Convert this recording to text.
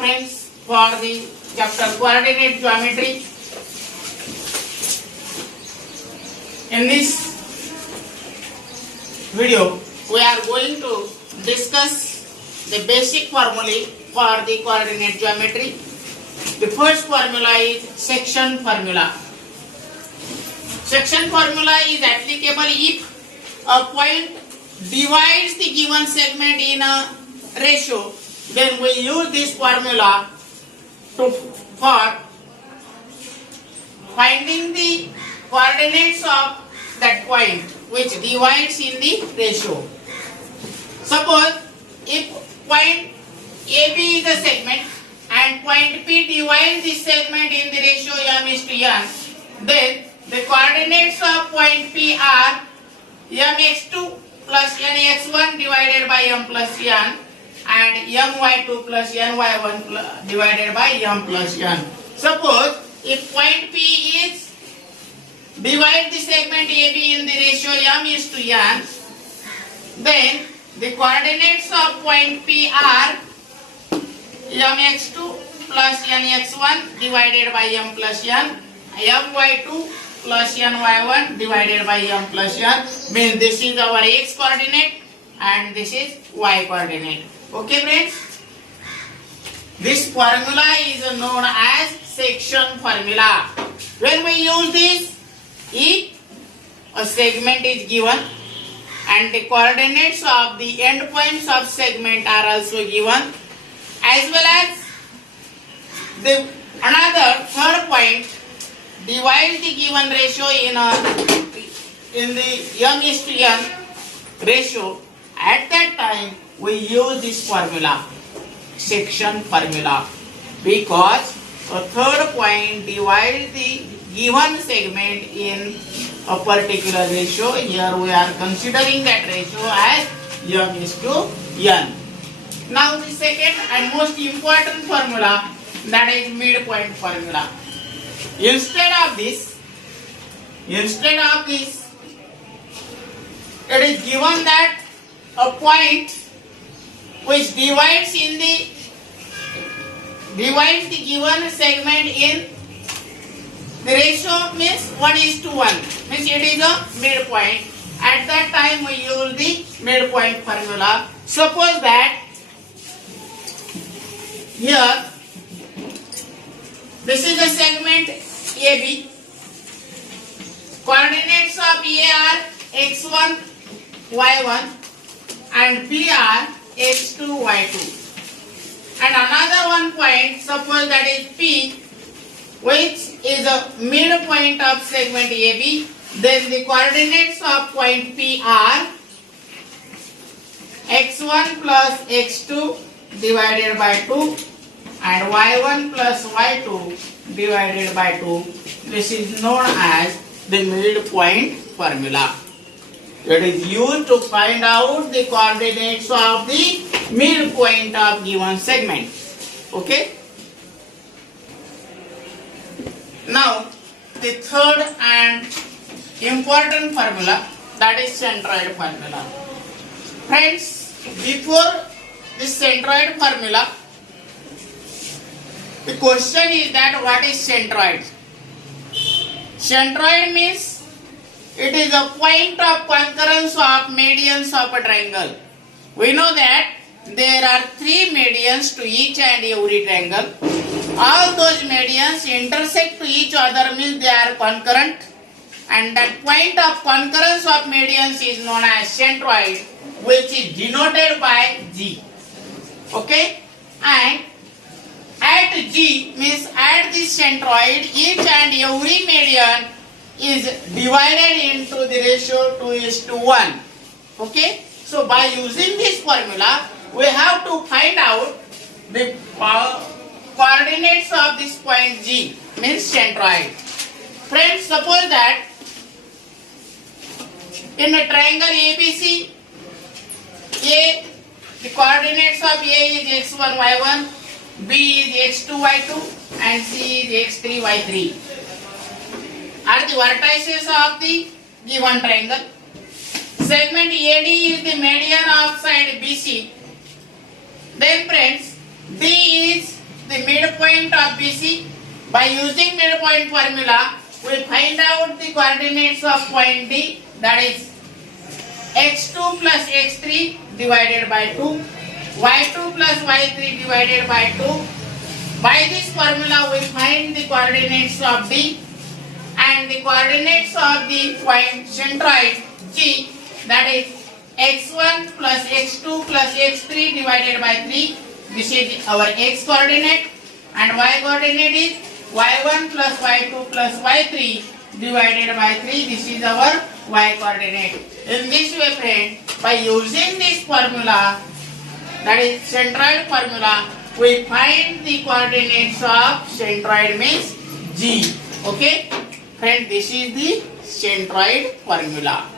friends for the chapter coordinate geometry. In this video, we are going to discuss the basic formulae for the coordinate geometry. The first formula is section formula. Section formula is applicable if a point divides the given segment in a ratio, then we use this formula for finding the coordinates of that point which divides in the ratio. Suppose if point AB is a segment and point P divides this segment in the ratio m is to n, then the coordinates of point P are mx2 plus nx1 divided by m plus n and my2 plus ny1 divided by m plus n. Suppose if point P is divide the segment AB in the ratio m is to n, then the coordinates of point P are mx2 plus nx1 divided by m plus n, my2 plus ny1 divided by m plus n, means this is our x coordinate and this is y coordinate. Okay friends, this formula is known as section formula. When we use this, if a segment is given and the coordinates of the endpoints of segment are also given, as well as the another third point divide the given ratio in the m is to n ratio, at that time we use this formula, section formula, because a third point divides the given segment in a particular ratio. Here we are considering that ratio as m is to n. Now the second and most important formula, that is midpoint formula. Instead of this, it is given that a point which divides the given segment in the ratio means 1:1, means it is a midpoint. At that time we use the midpoint formula. Suppose that here this is a segment AB. Coordinates of A are x1, y1 and B are x2, y2. And another one point, suppose that is P, which is a midpoint of segment AB, then the coordinates of point P are x1 plus x2 divided by 2 and y1 plus y2 divided by 2. This is known as the midpoint formula. It is used to find out the coordinates of the midpoint of given segment. Okay? Now, the third and important formula, that is centroid formula. Friends, before this centroid formula, the question is that what is centroid? Centroid means it is a point of concurrence of medians of a triangle. We know that there are three medians to each and every triangle. All those medians intersect to each other, means they are concurrent, and that point of concurrence of medians is known as centroid, which is denoted by G. Okay? And at G means at this centroid, each and every median is divided into the ratio 2:1. Okay? So by using this formula, we have to find out the coordinates of this point G, means centroid. Friends, suppose that in a triangle ABC, A, the coordinates of A is x1, y1, B is x2, y2 and C is x3, y3 are the vertices of the given triangle. Segment AD is the median of side BC. Then friends, D is the midpoint of BC. By using midpoint formula, we find out the coordinates of point D, that is x2 plus x3 divided by 2, y2 plus y3 divided by 2. By this formula, we find the coordinates of D and the coordinates of the point centroid G, that is x1 plus x2 plus x3 divided by 3. This is our x coordinate, and y coordinate is y1 plus y2 plus y3 divided by 3. This is our y coordinate. In this way, friend, by using this formula, that is centroid formula, we find the coordinates of centroid means G. Okay, friend, this is the centroid formula.